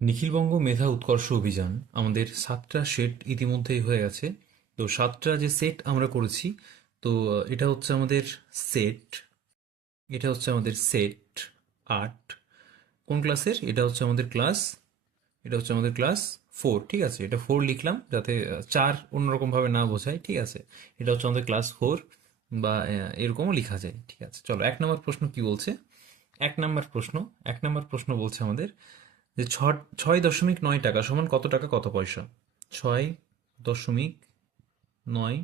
নিখিলবঙ্গ মেধা উৎকর্ষ অভিযান আমাদের 7টা সেট ইতিমধ্যেই হয়ে গেছে। তো 7টা যে সেট আমরা করেছি, তো এটা হচ্ছে আমাদের সেট, এটা হচ্ছে আমাদের সেট 8। কোন ক্লাসের? এটা হচ্ছে আমাদের ক্লাস 4। ঠিক আছে, এটা 4 লিখলাম যাতে 4 অন্যরকমভাবে না বোঝায়। ঠিক আছে, এটা হচ্ছে আমাদের ক্লাস 4 বা এরকমও লেখা যায়। ঠিক আছে, চলো 1 নম্বর প্রশ্ন কি বলছে। এক নম্বর প্রশ্ন এক নম্বর প্রশ্ন বলছে আমাদের যে 6.9 টাকা সমান কত টাকা কত পয়সা। 6.9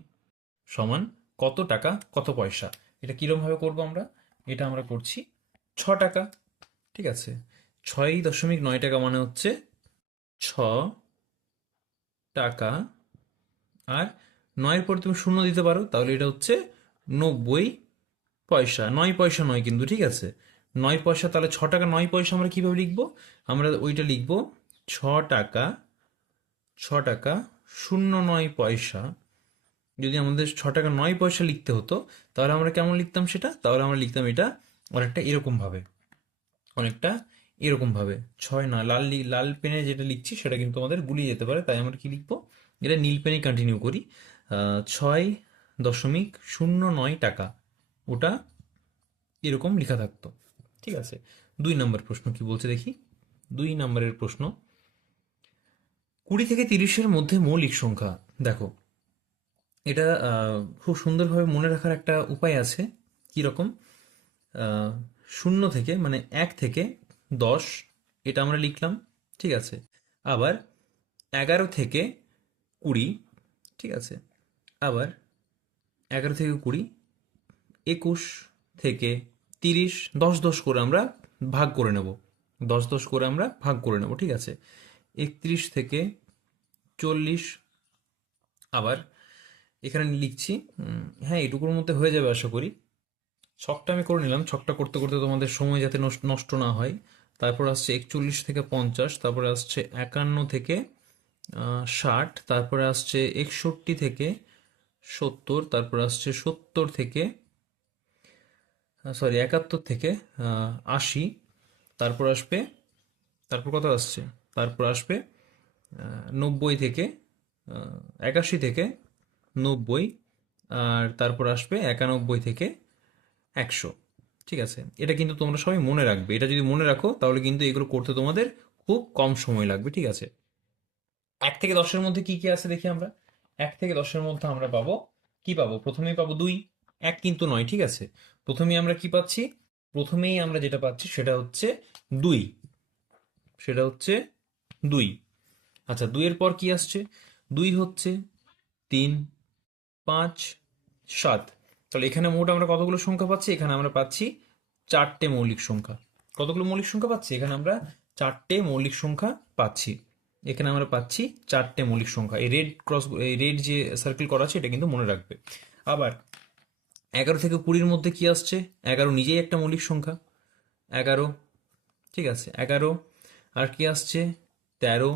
সমান কত টাকা কত পয়সা। এটা কিরম ভাবে করবো আমরা? এটা আমরা করছি 6 টাকা। ঠিক আছে, 6.9 টাকা মানে হচ্ছে 6 টাকা। আর 9-এর পরে তুমি শূন্য দিতে পারো, তাহলে এটা হচ্ছে 90 পয়সা। 9 পয়সা নয় কিন্তু, ঠিক আছে, 9 পয়সা। তাহলে 6 টাকা 9 পয়সা আমরা কিভাবে লিখবো? আমরা ওইটা লিখবো 6 টাকা, 6 টাকা 09 পয়সা। যদি আমাদের 6 টাকা 9 পয়সা লিখতে হতো, তাহলে আমরা কেমন লিখতাম সেটা? তাহলে আমরা লিখতাম এটা অনেকটা এরকম ভাবে, অনেকটা এরকম ভাবে। ছয় না, লাল পেনে যেটা লিখছি সেটা কিন্তু আমাদের গুলিয়ে যেতে পারে, তাই আমরা কি লিখবো? এটা নীল পেনে কন্টিনিউ করি। 6.09 টাকা, ওটা এরকম লেখা থাকতো। ঠিক আছে, 2 নম্বর প্রশ্ন কি বলছে দেখি। 2 নম্বরের প্রশ্ন, 20 থেকে 30-এর মধ্যে মৌলিক সংখ্যা। দেখো, এটা খুব সুন্দরভাবে মনে রাখার একটা উপায় আছে। কি রকম? আহ, 0 থেকে মানে 1 থেকে 10, এটা আমরা লিখলাম। ঠিক আছে, আবার 11 থেকে 20, ঠিক আছে, আবার 11 থেকে 20, 21 থেকে 30, 10 10 করে আমরা ভাগ করে নেব। 10 10 করে আমরা ভাগ করে নেব। ঠিক আছে, 31 থেকে 40, আবার এখানে লিখছি। হ্যাঁ, এটুকুর মধ্যে হয়ে যাবে আশা করি। ছকটা আমি করে নিলাম, ছকটা করতে করতে তোমাদের সময় যাতে নষ্ট না হয়। তারপর আসছে 41 থেকে 50, তারপরে আসছে 51 থেকে 60, তারপরে আসছে 61 থেকে 70, তারপরে আসছে 71 থেকে 80, তারপর আসবে, তারপর কত আসছে, তারপর আসবে 90 থেকে 81 থেকে 90, আর তারপর আসবে 91 থেকে 100। ঠিক আছে, এটা কিন্তু তোমরা সবাই মনে রাখবে। এটা যদি মনে রাখো তাহলে কিন্তু এগুলো করতে তোমাদের খুব কম সময় লাগবে। ঠিক আছে, 1 থেকে 10-এর মধ্যে কি কি আছে দেখি আমরা। 1 থেকে 10-এর মধ্যে আমরা পাবো, কি পাবো? প্রথমেই পাবো 2। এক কিন্তু নয়, ঠিক আছে, প্রথমেই আমরা কি পাচ্ছি? প্রথমেই আমরা যেটা পাচ্ছি সেটা হচ্ছে 2, সেটা হচ্ছে 2। আচ্ছা, 2-এর পর কি আসছে? 2 হচ্ছে 3, 5, 7। তাহলে এখানে মোট আমরা কতগুলো সংখ্যা পাচ্ছি? এখানে আমরা পাচ্ছি 4টে মৌলিক সংখ্যা। কতগুলো মৌলিক সংখ্যা পাচ্ছি? এখানে আমরা 4টে মৌলিক সংখ্যা পাচ্ছি। এখানে আমরা পাচ্ছি 4টে মৌলিক সংখ্যা। এই রেড যে সার্কেল করা আছে এটা কিন্তু মনে রাখবে। আবার 11 থেকে 20-এর মধ্যে কি আসছে? 11 নিজেই একটা মৌলিক সংখ্যা। 11, ঠিক আছে, 11। আর কি আসছে? 13,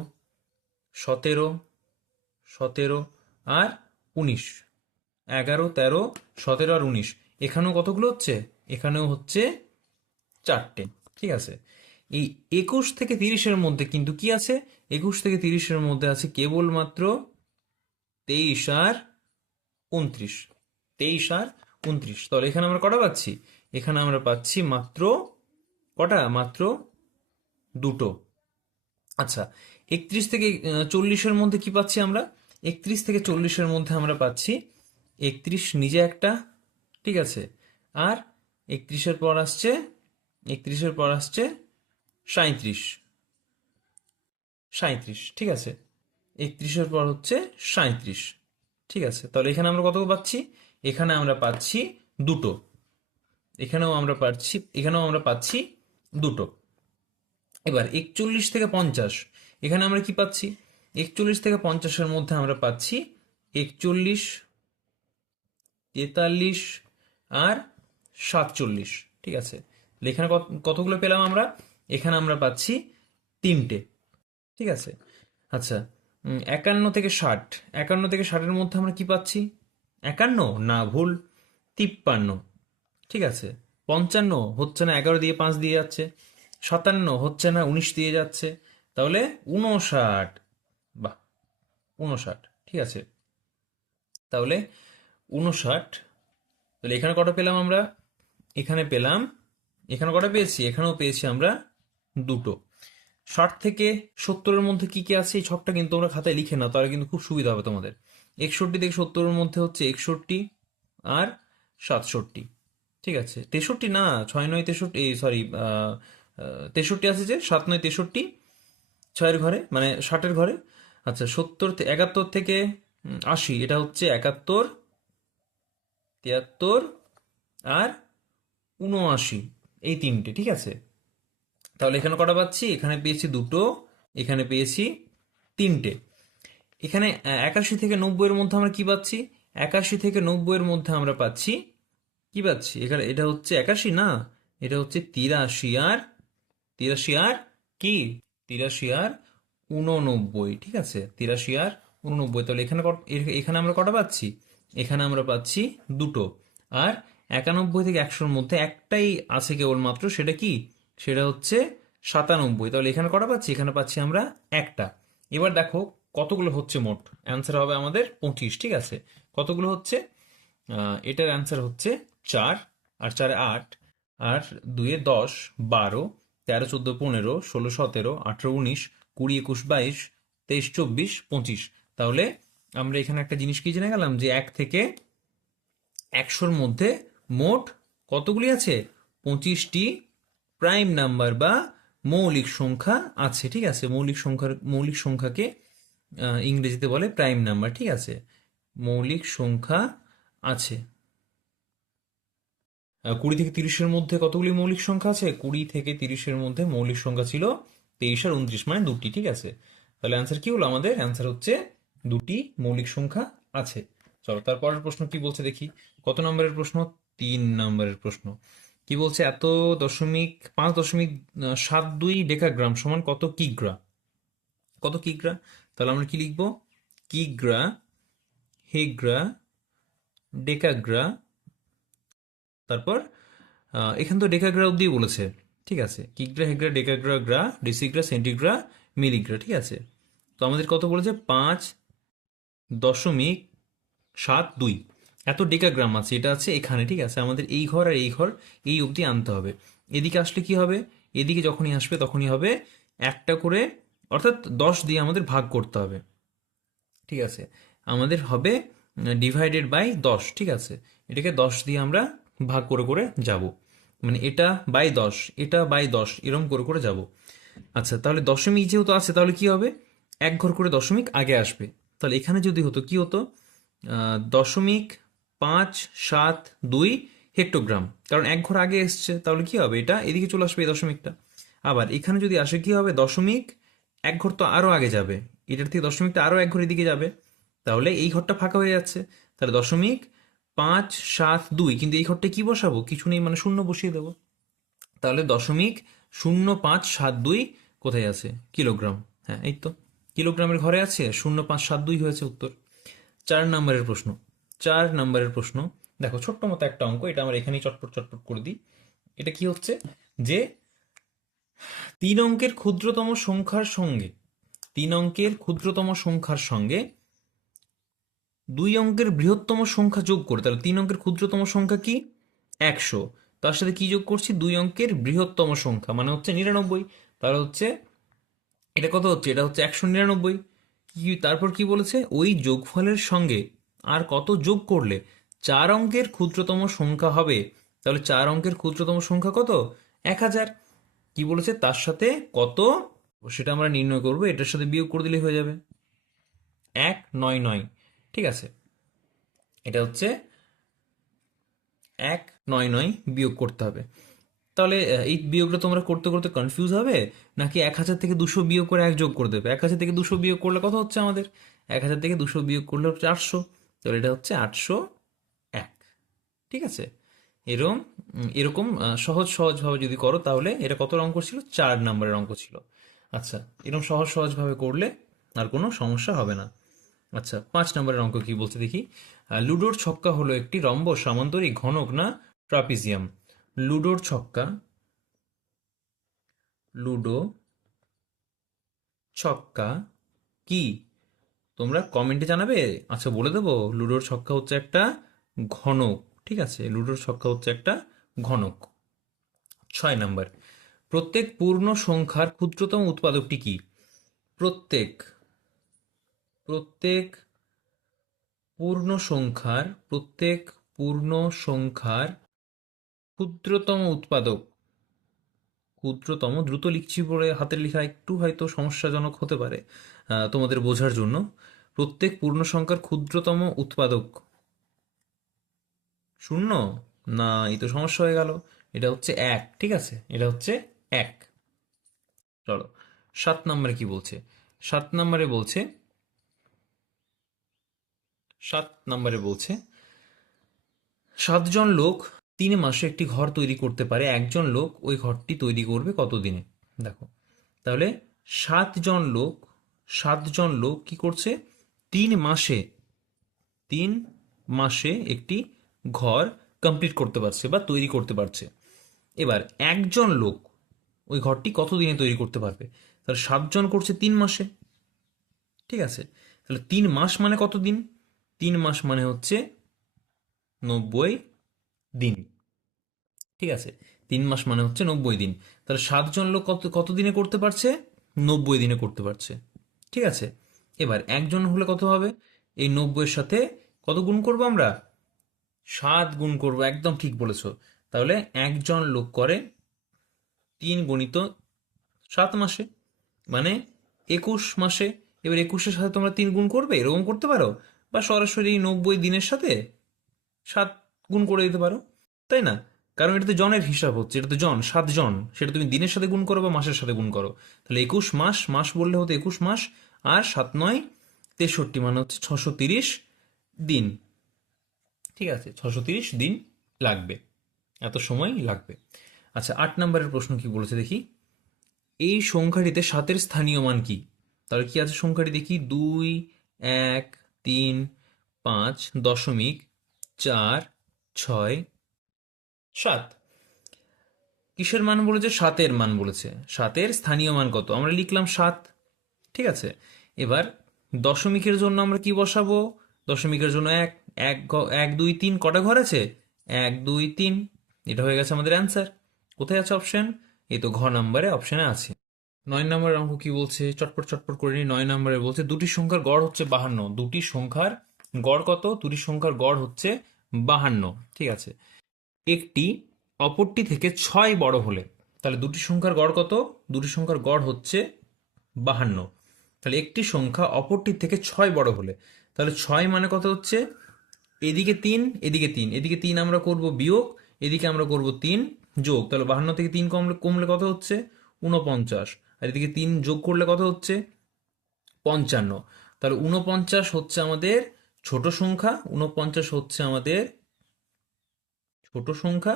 17, 17 আর 19। 11, 13, 17 আর 19। এখানেও কতগুলো হচ্ছে? এখানেও হচ্ছে 4টে। ঠিক আছে, এই 21 থেকে 30-এর মধ্যে কিন্তু কি আছে? 21 থেকে 30-এর মধ্যে আছে কেবলমাত্র 23 আর 29। 23 আর 29, তাহলে এখানে আমরা কটা পাচ্ছি? এখানে আমরা পাচ্ছি মাত্র কটা? মাত্র দুটো। আচ্ছা, 31 থেকে 40-এর মধ্যে কি পাচ্ছি আমরা? 31 থেকে 40-এর মধ্যে আমরা পাচ্ছি 31 নিজে একটা, ঠিক আছে, আর 31-এর পর আসছে, 31-এর পর আসছে 37। 37, ঠিক আছে, 31-এর পর হচ্ছে 37। ঠিক আছে, তাহলে এখানে আমরা কত পাচ্ছি? এখানে আমরা পাচ্ছি দুটো। এখানেও আমরা পাচ্ছি দুটো। এবার 41 থেকে 50, এখানে আমরা কি পাচ্ছি? 41 থেকে 50-এর মধ্যে আমরা পাচ্ছি 41, 43 আর 47। ঠিক আছে, তাহলে এখানে কতগুলো পেলাম আমরা? এখানে আমরা পাচ্ছি 3টে। ঠিক আছে, আচ্ছা, 51 থেকে 60, 51 থেকে 60-এর মধ্যে আমরা কি পাচ্ছি? 51 না, ভুল, 53। ঠিক আছে, 55 হচ্ছে না, 11 দিয়ে 5 দিয়ে যাচ্ছে। 57 হচ্ছে না, 19 দিয়ে যাচ্ছে। তাহলে 59, বাহ 59, ঠিক আছে। তাহলে 59, তাহলে এখানে কটা পেলাম আমরা? এখানে পেলাম, এখানে কটা পেয়েছি? এখানেও পেয়েছি আমরা দুটো। 60 থেকে 70-এর মধ্যে কি কি আছে এই ছকটা কিন্তু তোমরা খাতায় লিখে নাও, তাহলে কিন্তু খুব সুবিধা হবে তোমাদের। 61 থেকে 70-এর মধ্যে হচ্ছে 61 আর 67, ঠিক আছে। 63 না, 6 9 63, সরি, 63 আছে, যে 7 9 63, 6-এর ঘরে মানে 60-এর ঘরে। আচ্ছা 71 থেকে 80, এটা হচ্ছে 71, 73 আর 79, এই তিনটে, ঠিক আছে। তাহলে এখানে কটা পাচ্ছি? এখানে পেয়েছি দুটো, এখানে পেয়েছি তিনটে। এখানে 81 থেকে 90-এর মধ্যে আমরা কি পাচ্ছি? 81 থেকে 90-এর মধ্যে আমরা পাচ্ছি, কি পাচ্ছি এখানে? এটা হচ্ছে 81 না, এটা হচ্ছে 83 আর 83 আর কি 83 আর 89, ঠিক আছে। 83 আর 89, তাহলে এখানে এখানে আমরা কটা পাচ্ছি? এখানে আমরা পাচ্ছি দুটো। আর 91 থেকে 100-র মধ্যে একটাই আছে কেবলমাত্র, সেটা কি? সেটা হচ্ছে 97, তাহলে এখানে কটা পাচ্ছি? এখানে পাচ্ছি আমরা একটা। এবার দেখো কতগুলো হচ্ছে মোট। অ্যান্সার হবে আমাদের 25, ঠিক আছে। কতগুলো হচ্ছে? এটার অ্যান্সার হচ্ছে 4, আর 4-এ 8, আর 2-এ 10, 12, 13 14 15, 16 17, 18 19, 20 21 22, 23 24 25। তাহলে আমরা এখানে একটা জিনিস কি জেনে গেলাম, যে 1 থেকে 100-র মধ্যে মোট কতগুলি আছে? 25টি প্রাইম নাম্বার বা মৌলিক সংখ্যা আছে, ঠিক আছে। মৌলিক সংখ্যাকে ইংরেজিতে বলে প্রাইম নাম্বার, ঠিক আছে। মৌলিক সংখ্যা আছে। 20 থেকে 30-এর মধ্যে কতগুলি মৌলিক সংখ্যা আছে? 20 থেকে 30-এর মধ্যে মৌলিক সংখ্যা ছিল 23 আর 29, মানে দুটি, ঠিক আছে। তাহলে অ্যান্সার কি হলো? আমাদের অ্যান্সার হচ্ছে দুটি মৌলিক সংখ্যা আছে। চলো তারপরের প্রশ্ন কি বলছে দেখি। কত নম্বরের প্রশ্ন? 3 নম্বরের প্রশ্ন। কি বলছে? এত দশমিক 5.72 ডেকাগ্রাম সমান কত কিগ্রা? কত কিগ্রা? তাহলে আমরা কি লিখবো? কিগ্রা, হেগ্রা, ডেকাগ্রা, তারপর এখানে তো ডেকাগ্রা অব্দি বলেছে, ঠিক আছে। কিগ্রা, হেগ্রা, ডেকাগ্রা, গ্রা, ডেসিগ্রা, সেন্টিগ্রা, মিলিগ্রা, ঠিক আছে। তো আমাদের কত বলেছে? 5.72, এত ডেকাগ্রাম আছে, এটা আছে এখানে, ঠিক আছে। আমাদের এই ঘর আর এই ঘর এই অবধি আনতে হবে। এদিকে আসলে কি হবে? এদিকে যখনই আসবে তখনই হবে একটা করে, অর্থাৎ 10 দিয়ে আমাদের ভাগ করতে হবে, ঠিক আছে। আমাদের হবে ডিভাইডেড বাই 10, ঠিক আছে। এটাকে 10 দিয়ে আমরা ভাগ করে করে যাব, মানে এটা বাই 10, এটা বাই 10, এরকম করে করে যাব। আচ্ছা তাহলে দশমিক যেহেতু আছে, তাহলে কি হবে? এক ঘর করে দশমিক আগে আসবে। তাহলে এখানে যদি হতো কি হতো? 0.572 হেক্টোগ্রাম, কারণ এক ঘর আগে এসছে, তাহলে কি হবে? এটা এদিকে চলে আসবে এই দশমিকটা। আবার এখানে যদি আসে কি হবে? দশমিক এক ঘর তো আরো আগে যাবে, এটার থেকে দশমিকটা আরো এক ঘর এদিকে যাবে, তাহলে এই ঘরটা ফাঁকা হয়ে যাচ্ছে। তাহলে 0.572, কিন্তু এই ঘরটা কি বসাবো? কিছু নেই, মানে শূন্য বসিয়ে দেবো। তাহলে 0.0572 কোথায় আছে? কিলোগ্রাম। হ্যাঁ এই তো কিলোগ্রামের ঘরে আছে, 0.572 হয়েছে উত্তর। 4 নম্বরের প্রশ্ন। 4 নম্বরের প্রশ্ন, দেখো ছোট্ট মতো একটা অঙ্ক, এটা আমরা এখানেই চটপট চটপট করে দিই। এটা কি হচ্ছে? যে 3 অঙ্কের ক্ষুদ্রতম সংখ্যার সঙ্গে 3 অঙ্কের ক্ষুদ্রতম সংখ্যার সঙ্গে 2 অঙ্কের বৃহত্তম সংখ্যা যোগ করে, তাহলে 3 অঙ্কের ক্ষুদ্রতম সংখ্যা কি? 100, তার সাথে কি যোগ করছি? 2 অঙ্কের বৃহত্তম সংখ্যা, মানে হচ্ছে 99। তাহলে হচ্ছে এটা কত হচ্ছে? এটা হচ্ছে 199। কি তারপর কি বলেছে? ওই যোগফলের সঙ্গে আর কত যোগ করলে 4 অঙ্কের ক্ষুদ্রতম সংখ্যা হবে? তাহলে 4 অঙ্কের ক্ষুদ্রতম সংখ্যা কত? 1000। কি বলেছে? তার সাথে কত, সেটা আমরা নির্ণয় করব, এটার সাথে বিয়োগ করে দিলে হয়ে যাবে 199, ঠিক আছে। এটা হচ্ছে 199 বিয়োগ করতে হবে। তাহলে এই বিয়োগটা তোমরা করতে করতে কনফিউজ হবে, নাকি 1000 থেকে 200 বিয়োগ করে 1 যোগ করে দেবে? 1000 থেকে 200 বিয়োগ করলে কত হচ্ছে আমাদের? 1000 থেকে 200 বিয়োগ করলে হচ্ছে 800, তাহলে এটা হচ্ছে 801, ঠিক আছে। এরকম এরকম সহজ সহজভাবে যদি করো, তাহলে এটা কত অঙ্ক ছিল? 4 নম্বরের অঙ্ক ছিল। আচ্ছা, এরকম সহজ সহজভাবে করলে আর কোনো সমস্যা হবে না। আচ্ছা 5 নম্বরের অঙ্ক কি বলছে দেখি। লুডোর ছক্কা হলো একটি রম্বস, সামান্তরিক, ঘনক না ট্রাপিজিয়াম? লুডোর ছক্কা, লুডো ছক্কা কি? তোমরা কমেন্টে জানাবে। আচ্ছা, বলে দেবো, লুডোর ছক্কা হচ্ছে একটা ঘনক। ঠিক আছে, লুডোর ছক্কা হচ্ছে একটা ঘনক। 6 নাম্বার, প্রত্যেক পূর্ণ সংখ্যার ক্ষুদ্রতম উৎপাদকটি কি? প্রত্যেক প্রত্যেক প্রত্যেক পূর্ণ সংখ্যার ক্ষুদ্রতম উৎপাদক। দ্রুত লিখছি বলে হাতের লেখা একটু হয়তো সমস্যাজনক হতে পারে তোমাদের বোঝার জন্য। প্রত্যেক পূর্ণ সংখ্যার ক্ষুদ্রতম উৎপাদক শূন্য? না, এই তো সমস্যা হয়ে গেল। এটা হচ্ছে এক। ঠিক আছে, এটা হচ্ছে এক। চলো, 7 নম্বরে কি বলছে? 7 নম্বরে বলছে 7 নম্বরে বলছে 7 জন লোক 3 মাসে একটি ঘর তৈরি করতে পারে, একজন লোক ওই ঘরটি তৈরি করবে কতদিনে? দেখো, তাহলে 7 জন লোক 7 জন লোক কি করছে? 3 মাসে 3 মাসে একটি ঘর কমপ্লিট করতে পারছে বা তৈরি করতে পারছে। এবার একজন লোক ওই ঘরটি কত দিনে তৈরি করতে পারবে? তাহলে 7 জন করছে 3 মাসে। ঠিক আছে, তাহলে 3 মাস মানে কত দিন? 3 মাস মানে হচ্ছে 90 দিন। ঠিক আছে, 3 মাস মানে হচ্ছে 90 দিন। তাহলে 7 জন লোক কত কত দিনে করতে পারছে? 90 দিনে করতে পারছে। ঠিক আছে, এবার একজন হলে কত হবে? এই 90-এর সাথে কত গুণ করবো আমরা? 7 গুণ করবো, একদম ঠিক বলেছো। তাহলে একজন লোক করে 3 গুণিত 7 মাসে, মানে 21 মাসে। এবার 21-এর সাথে তোমরা 3 গুণ করবে, এরকম করতে পারো, বা সরাসরি 90 দিনের সাথে 7 গুণ করে দিতে পারো, তাই না? কারণ এটা তো জনের হিসাব হচ্ছে, এটা তো জন, 7 জন, সেটা তুমি দিনের সাথে গুণ করো বা মাসের সাথে গুণ করো। তাহলে 21 মাস, মাস বললে হতো 21 মাস, আর 7 9 63, মানে হচ্ছে 630 দিন। ঠিক আছে, 630 দিন লাগবে, এত সময় লাগবে। আচ্ছা, 8 নম্বরের প্রশ্ন কি বলেছে দেখি। এই সংখ্যাটিতে 7-এর স্থানীয় মান কি? তাহলে কি আছে সংখ্যাটি দেখি? 2 1 3 5.4 6 7। কিসের মান বলেছে? 7-এর মান বলেছে। 7-এর স্থানীয় মান কত? আমরা লিখলাম 7। ঠিক আছে, এবার দশমিকের জন্য আমরা কি বসাবো? দশমিকের জন্য এক। 1 2 3 কটা ঘর আছে? 1 2 3। এটা হয়ে গেছে আমাদের অ্যান্সার। কোথায় আছে অপশন? এই তো ঘ নাম্বারে অপশনে আছে। 9 নম্বরের অঙ্ক কি বলছে? চটপট চটপট করে নি। 9 নম্বরে বলছে দুটি সংখ্যার গড় হচ্ছে 52। দুটি সংখ্যার গড় কত? দুটি সংখ্যার গড় হচ্ছে 52। ঠিক আছে, একটি অপরটি থেকে 6 বড় হলে, তাহলে দুটি সংখ্যার গড় কত? দুটি সংখ্যার গড় হচ্ছে 52। তাহলে একটি সংখ্যা অপরটির থেকে 6 বড় হলে, তাহলে 6 মানে কত হচ্ছে? এদিকে 3, এদিকে 3, এদিকে 3 আমরা করব বিয়োগ, এদিকে আমরা করব 3 যোগ। তাহলে 52 থেকে 3 কমলে কমলে কত হচ্ছে? 49। আর এদিকে 3 যোগ করলে কত হচ্ছে? 55। তাহলে 49 হচ্ছে আমাদের ছোট সংখ্যা, 49 হচ্ছে আমাদের ছোট সংখ্যা,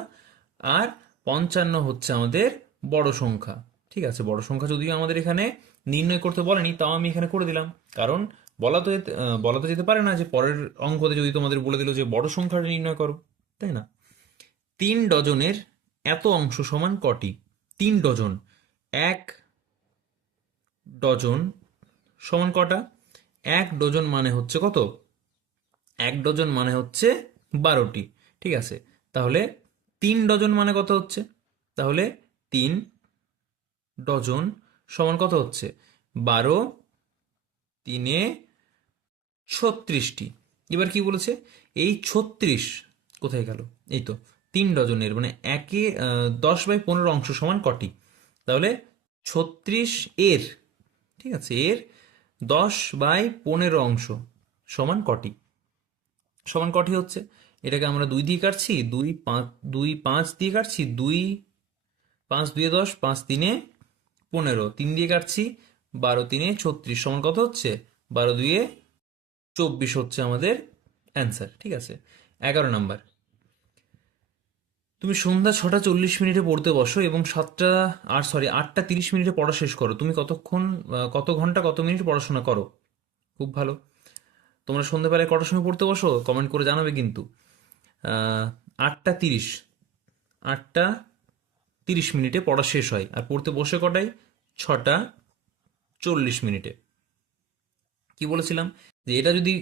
আর 55 হচ্ছে আমাদের বড় সংখ্যা। ঠিক আছে, বড় সংখ্যা যদিও আমাদের এখানে নির্ণয় করতে বলেনি, তাও আমি এখানে করে দিলাম। কারণ বলা তো যেতে পারে না যে পরের অঙ্কতে যদি তোমাদের বলে দিল যে বড় সংখ্যাটা নির্ণয় করো, তাই না? 3 ডজনের এত অংশ সমান কটি? 3 ডজন। 1 ডজন সমান কটা? 1 ডজন মানে হচ্ছে কত? 1 ডজন মানে হচ্ছে 12টি। ঠিক আছে, তাহলে 3 ডজন মানে কত হচ্ছে? তাহলে 3 ডজন সমান কত হচ্ছে? 12 3 36টি। এবার কি বলেছে? এই 36 কোথায় গেল? এই তো 3 ডজনের, মানে 10/15 অংশ সমান কটি? তাহলে 36 এর, ঠিক আছে, এর 10/15 অংশ সমান কটি? সমান কটি হচ্ছে? এটাকে আমরা 2 দিয়ে কাটছি, 2 5 দিয়ে কাটছি, 2 5 2 10, 5 3 15, 3 দিয়ে কাটছি, 12 3 36 সমান কত হচ্ছে? 12 2 24 হচ্ছে আমাদের অ্যান্সার। ঠিক আছে, 11 নাম্বার, তুমি সন্ধ্যা 6টা 40 মিনিটে পড়তে বসো এবং 8টা 30 মিনিটে পড়া শেষ করো। তুমি কত ঘন্টা কত মিনিট পড়াশোনা করো? খুব ভালো। তোমরা সন্ধ্যেবেলায় কটার সময় পড়তে বসো? কমেন্ট করে জানাবে কিন্তু। 8টা 30, 8টা 30 মিনিটে পড়া শেষ হয়, আর পড়তে বসে কটায়? 6টা 40 মিনিটে। কি বলেছিলাম যে এটা যদি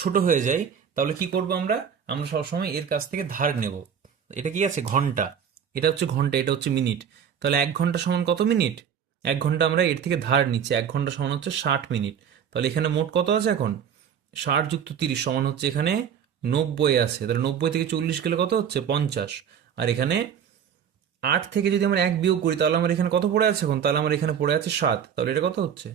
ছোট হয়ে যায় তাহলে কি করব আমরা, আমরা সবসময় এর কাছ থেকে ধার নেব। এটা কি আছে ঘন্টা, এটা হচ্ছে ঘন্টা, এটা হচ্ছে মিনিট। তাহলে 1 ঘন্টা সমান কত মিনিট? 1 ঘন্টা আমরা এর থেকে ধার নিচ্ছি, 1 ঘন্টা সমান হচ্ছে 60 মিনিট। তাহলে এখানে মোট কত আছে এখন? 60 + 30 সমান হচ্ছে এখানে 90 আছে। তাহলে 90 থেকে 40 গেলে কত হচ্ছে? 50। আর এখানে 8 থেকে যদি আমরা 1 বিয়োগ করি তাহলে আমার এখানে কত পড়ে আছে এখন? তাহলে আমার এখানে পড়ে আছে 7। তাহলে এটা কত হচ্ছে?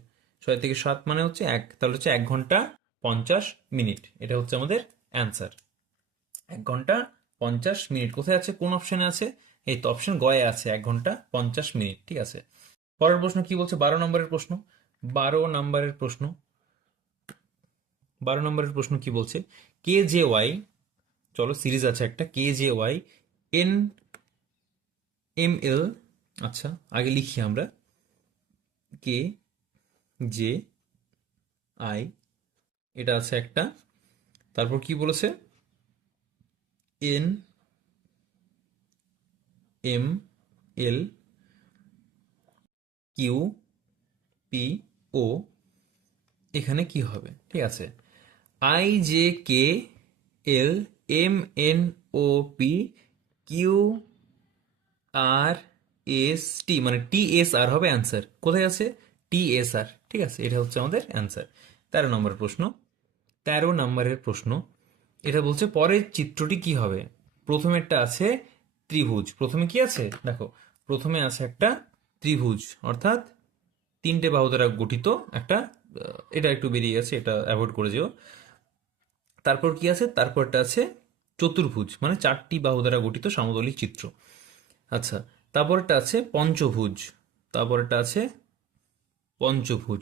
6 থেকে 7 মানে হচ্ছে 1। তাহলে হচ্ছে 1 ঘন্টা 50 মিনিট। এটা হচ্ছে আমাদের অ্যান্সার। 1 ঘন্টা 50 মিনিট কোথায় আছে, কোন অপশনে আছে? এই তো অপশন গয়ে আছে, 1 ঘন্টা 50 মিনিট। ঠিক আছে, পরের প্রশ্ন কি বলছে? 12 নম্বরের প্রশ্ন। 12 নম্বরের প্রশ্ন, 12 নম্বরের প্রশ্ন কি বলছে? কে জে ওয়াই, চলো সিরিজ আছে একটা, K J Y N M L. আচ্ছা আগে লিখি আমরা, কে জে আই, এটা আছে একটা। তারপর কি বলেছে? N M L Q P O, এখানে কি হবে? ঠিক আছে, I J K L M N O P Q R S T, মানে টি এস আর হবে অ্যান্সার। কোথায় আছে? T S R. ঠিক আছে, এটা হচ্ছে আমাদের অ্যান্সার। 13 নম্বরের প্রশ্ন। 13 নম্বরের প্রশ্ন, এটা বলছে পরের চিত্রটি কি হবে? প্রথমেরটা আছে ত্রিভুজ। প্রথমে কি আছে দেখো, প্রথমে আছে একটা ত্রিভুজ, অর্থাৎ 3টে বাহু দ্বারা গঠিত একটা, এটা একটু বেরিয়ে গেছে, এটা অ্যাভয়েড করে যেও। তারপর কি আছে? তারপরটা আছে চতুর্ভুজ, মানে 4টি বাহু দ্বারা গঠিত সমতলিক চিত্র। আচ্ছা, তারপরটা আছে পঞ্চভুজ, তারপরটা আছে পঞ্চভুজ।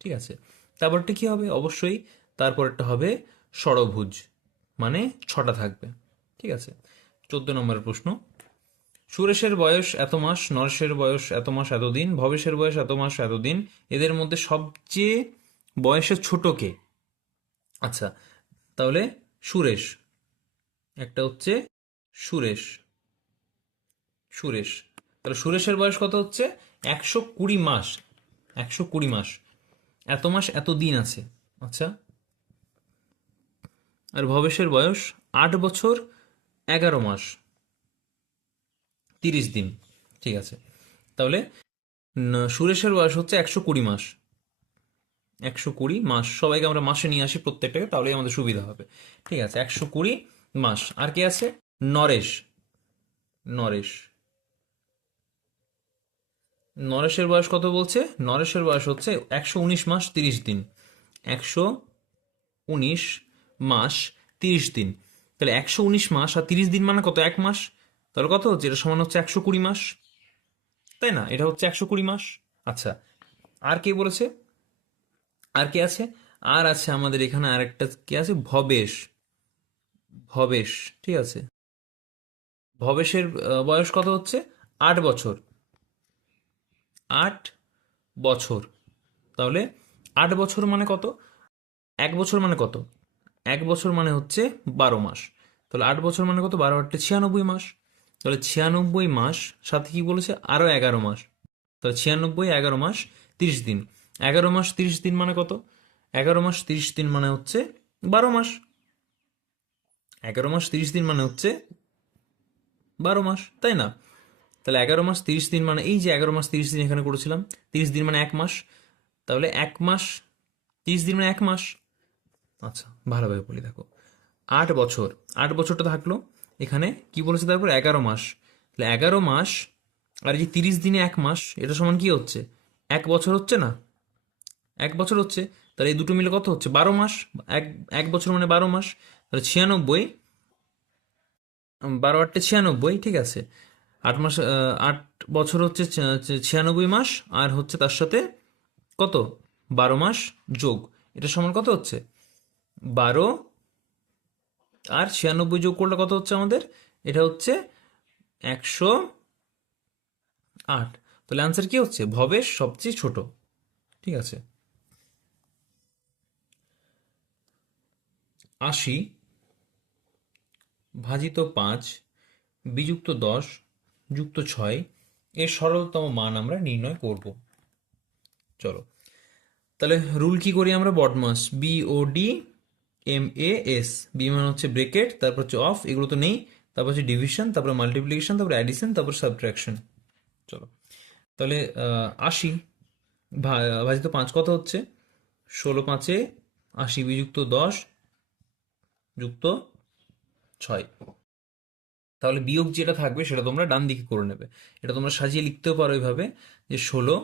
ঠিক আছে, তারপরটা কি হবে? অবশ্যই তারপরটা হবে ষড়ভুজ, মানে 6টা থাকবে। ঠিক আছে, 14 নম্বরের প্রশ্ন। সুরেশের বয়স এত মাস, নরেশের বয়স এত মাস এত দিন, ভবেশের বয়স এত মাস এত দিন, এদের মধ্যে সবচেয়ে বয়সে ছোট কে? আচ্ছা, তাহলে সুরেশ, একটা হচ্ছে সুরেশ, সুরেশ। তাহলে সুরেশের বয়স কত হচ্ছে? 120 মাস, 120 মাস, এত মাস এত দিন আছে। আচ্ছা, আর ভবেশের বয়স 8 বছর 11 মাস 30 দিন। ঠিক আছে, তাহলে সুরেশের বয়স হচ্ছে 120 মাস, 120 মাস। সবাইকে আমরা মাসে নিয়ে আসি প্রত্যেকটাকে, তাহলেই আমাদের সুবিধা হবে। ঠিক আছে, 120 মাস। আর কে আছে? নরেশ, নরেশ, নরেশের বয়স কত বলছে? নরেশের বয়স হচ্ছে 119 মাস 30 দিন, 119 মাস 30 দিন। তাহলে 119 মাস আর 30 দিন মানে কত? 1 মাস। তাহলে কত হচ্ছে? এটা সমান হচ্ছে 120 মাস, তাই না? এটা হচ্ছে 120 মাস। আচ্ছা, আর কে বলেছে? আর কে আছে? আর আছে আমাদের এখানে আরেকটা, কে আছে? ভবেশ, ভবেশ। ঠিক আছে, ভবেশের বয়স কত হচ্ছে? 8 বছর, 8 বছর। তাহলে 8 বছর মানে কত? 1 বছর মানে কত? 1 বছর মানে হচ্ছে 12 মাস। তাহলে 8 বছর মানে কত? 12 8 96 মাস। তাহলে 96 মাস, সাথে কি বলেছে? আরো 11 মাস। তাহলে 96 11 মাস 30 দিন। 11 মাস 30 দিন মানে কত? 11 মাস 30 দিন মানে হচ্ছে 12 মাস। 11 মাস 30 দিন মানে হচ্ছে 12 মাস, তাই না? তাহলে 11 মাস 30 দিন মানে এই যে 11 মাস 30 দিন এখানে করেছিলাম, 30 দিন মানে 1 মাস। তাহলে 1 মাস 30 দিন মানে 1 মাস। আচ্ছা, ভালোভাবে বলি দেখো, 8 বছর, 8 বছরটা থাকলো এখানে, কি বলেছে তারপর? 11 মাস। তাহলে 11 মাস আর এই যে 30 দিনে 1 মাস, এটা সমান কি হচ্ছে? 1 বছর হচ্ছে না? 1 বছর হচ্ছে। তাহলে এই দুটো মিলে কত হচ্ছে? 12 মাস। এক 1 বছর মানে 12 মাস। তাহলে 96, 12 8 96। ঠিক আছে, 8 মাস, 8 বছর হচ্ছে 96 মাস, আর হচ্ছে তার সাথে কত? 12 মাস যোগ, এটা সমান কত হচ্ছে? 12 আর 96 যোগ করলে কত হচ্ছে আমাদের? এটা হচ্ছে 108। তাহলে অ্যান্সার কি হচ্ছে? ভবেশ সবচেয়ে ছোট। ঠিক আছে, 80 ভাজিত 5 বিযুক্ত 10 যুক্ত 6 এর সরলতম মান আমরা নির্ণয় করব। চলো, তাহলে রুল কি করি আমরা? বডমাস, BODMAS, বি মানে হচ্ছে ব্রেকেট, তারপর হচ্ছে অফ, এগুলো তো নেই, তারপর হচ্ছে ডিভিশন, তারপর মাল্টিপ্লিকেশন, তারপর অ্যাডিশন, তারপর সাবট্রাকশন। চলো, তাহলে 80 ভাজিত 5 কত হচ্ছে? 16 × 5 = 80, বিযুক্ত 10 যুক্ত 6। তাহলে বিয়োগ যেটা থাকবে সেটা তোমরা ডান দিকে করে নেবে। এটা তোমরা সাজিয়ে লিখতেও পারো এইভাবে, যে 16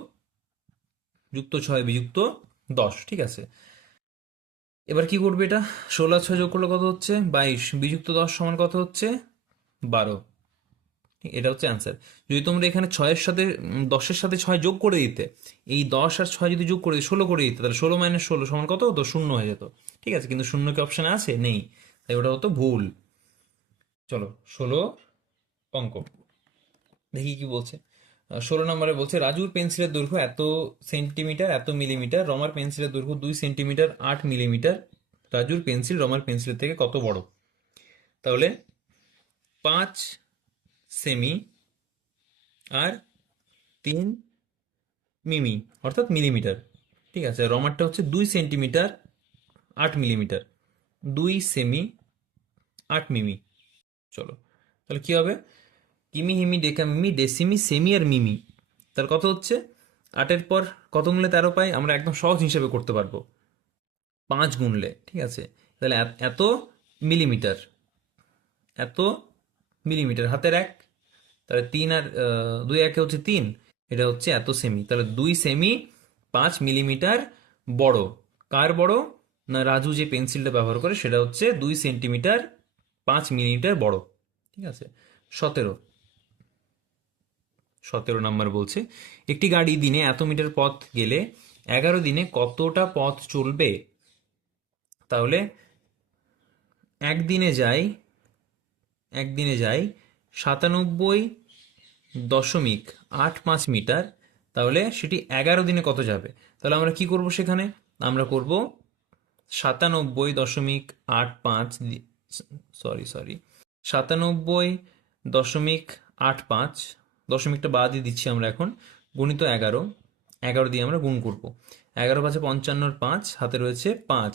+ 6 বিযুক্ত 10, ঠিক আছে। এবার কি করবে এটা? 16 আর 6 যোগ করলে কত হচ্ছে? 22, বিযুক্ত 10 সমান কত হচ্ছে? 12। এটা হচ্ছে অ্যান্সার। যদি তোমরা এখানে 6-এর সাথে 10-এর সাথে 6 যোগ করে দিতে, এই 10 আর 6 যদি যোগ করে দিতে 16 করে দিতে, তাহলে 16 - 16 সমান কত হতো? 0 হয়ে যেত। ঠিক আছে, কিন্তু শূন্য কি অপশানে আছে? নেই, তাই ওটা হতো ভুল। চলো 16 অঙ্ক দেখি কি বলছে। 16 নম্বরে বলছে রাজুর পেন্সিলের দৈর্ঘ্য এত সেন্টিমিটার এত মিলিমিটার, রমার পেন্সিলের দৈর্ঘ্য 2 সেন্টিমিটার 8 মিলিমিটার। রাজুর পেন্সিল রমার পেন্সিলের থেকে কত বড়? তাহলে 5 সেমি আর 3 মিমি, অর্থাৎ মিলিমিটার। ঠিক আছে, রমারটা হচ্ছে 2 সেন্টিমিটার 8 মিলিমিটার, 2 সেমি 8 মিমি। চলো, তাহলে কি হবে? কিমি, হিমি, ডেকা, মিমি, ডেসিমি, সেমি আর মিমি। তাহলে কত হচ্ছে? 8-এর পর কত গুনলে 13 পাই? আমরা একদম সহজ হিসেবে করতে পারবো, 5 গুনলে। ঠিক আছে, তাহলে এত মিলিমিটার, এত মিলিমিটার হাতের 1, তাহলে 3 আর 2 একে হচ্ছে 3, এটা হচ্ছে এত সেমি। তাহলে 2 সেমি 5 মিলিমিটার বড়। কার বড়? না, রাজু যে পেন্সিলটা ব্যবহার করে সেটা হচ্ছে 2 সেন্টিমিটার 5 মিলিমিটার বড়। ঠিক আছে। 17 নম্বর বলছে একটি গাড়ি দিনে এত মিটার পথ গেলে 11 দিনে কতটা পথ চলবে? তাহলে একদিনে যায়, একদিনে যায় 97.85 মিটার, তাহলে সেটি 11 দিনে কত যাবে? তাহলে আমরা কি করব সেখানে? আমরা করব 97.85, সরি 97.85, দশমিকটা বাদই দিচ্ছি আমরা এখন, গুণিত 11, 11 দিয়ে আমরা গুণ করব। 11 × 5 = 55, 5 হাতে রয়েছে 5,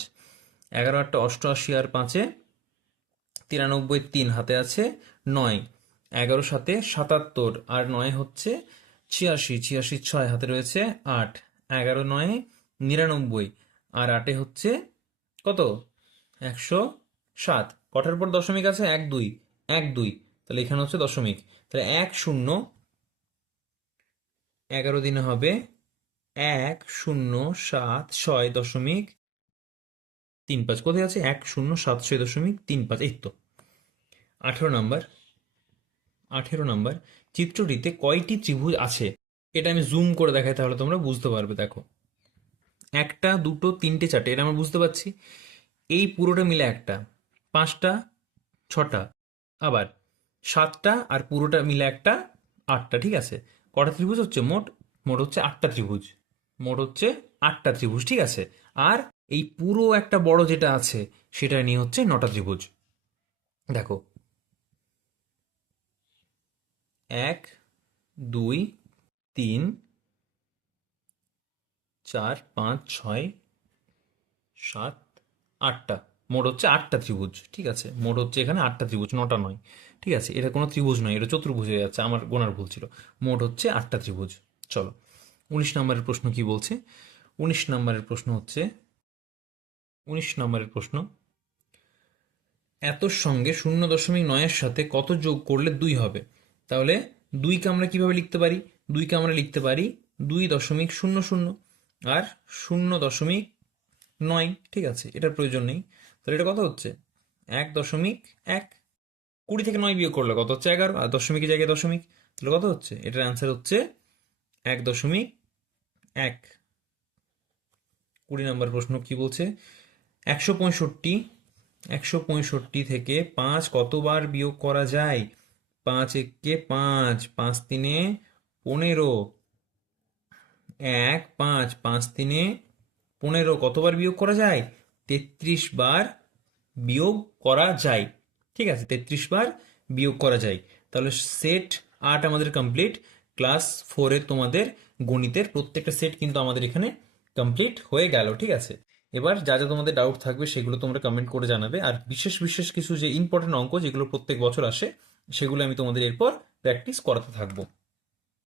11 × 8 = 88 আর 5-এ 93, 3 হাতে আছে 9, 11 × 7 = 77 আর 9 হচ্ছে 86, 86 6 হাতে রয়েছে 8, 11 × 9 = 99 আর 8-এ হচ্ছে কত? 107। কটার পর দশমিক আছে? 1 2, 1 2, তাহলে এখানে হচ্ছে দশমিক। তাহলে 1 0, 11 দিনে হবে 1076.35। কোথায় আছে? 1076.35, এই তো। 18 নম্বর, 18 নম্বর, চিত্রটিতে কয়টি ত্রিভুজ আছে? এটা আমি জুম করে দেখাই, তাহলে তোমরা বুঝতে পারবে। দেখো, 1টা 2টো 3টে 4টে, এটা আমরা বুঝতে পারছি। এই পুরোটা মিলে 1টা, 5টা 6টা, আবার 7টা আর পুরোটা মিলে 1টা 8টা। ঠিক আছে, কটা ত্রিভুজ হচ্ছে? মোট মোট হচ্ছে 8টা ত্রিভুজ, মোট হচ্ছে 8টা ত্রিভুজ। ঠিক আছে, আর এই পুরো একটা বড় যেটা আছে সেটা নিয়ে হচ্ছে 9টা ত্রিভুজ। দেখো, 1 2 3 4 5 6 7 8টা, মোট হচ্ছে 8টা ত্রিভুজ। ঠিক আছে, মোট হচ্ছে এখানে 8টা ত্রিভুজ, 9টা নয়। ঠিক আছে, এটা কোনো ত্রিভুজ নয়, এটা চতুর্ভুজ হয়ে যাচ্ছে, আমার গোনার ভুল ছিল। মোট হচ্ছে 8টা ত্রিভুজ। চলো, 19 নম্বরের প্রশ্ন কি বলছে? 19 নম্বরের প্রশ্ন হচ্ছে, 19 নম্বরের প্রশ্ন, এতর সঙ্গে 0.9-এর সাথে কত যোগ করলে 2 হবে? তাহলে 2কে আমরা কিভাবে লিখতে পারি? 2কে আমরা লিখতে পারি 2.00 আর 0.9। ঠিক আছে, এটার প্রয়োজন নেই। তাহলে এটা কত হচ্ছে? 1.1। 20 থেকে 9 বিয়োগ করলে কত হচ্ছে? 11, আর দশমিকের জায়গায় দশমিক, তাহলে কত হচ্ছে? এটার অ্যান্সার হচ্ছে 1.1। 20 নম্বর প্রশ্ন কি বলছে? 165, 165 থেকে 5 কতবার বিয়োগ করা যায়? 5 একে 5, 5 তিনে 15, 1 5, 5 তিনে 15, কতবার বিয়োগ করা যায়? 33 বার বিয়োগ করা যায়। ঠিক আছে, 33 বার বিয়োগ করা যায়। তাহলে সেট 8 আমাদের কমপ্লিট। ক্লাস 4-এর তোমাদের গণিতের প্রত্যেকটা সেট কিন্তু আমাদের এখানে কমপ্লিট হয়ে গেল, ঠিক আছে। এবার যা যা তোমাদের ডাউট থাকবে সেগুলো তোমরা কমেন্ট করে জানাবে, আর বিশেষ বিশেষ কিছু যে ইম্পর্টেন্ট অঙ্ক যেগুলো প্রত্যেক বছর আসে সেগুলো আমি তোমাদের এরপর প্র্যাকটিস করাতে থাকবো।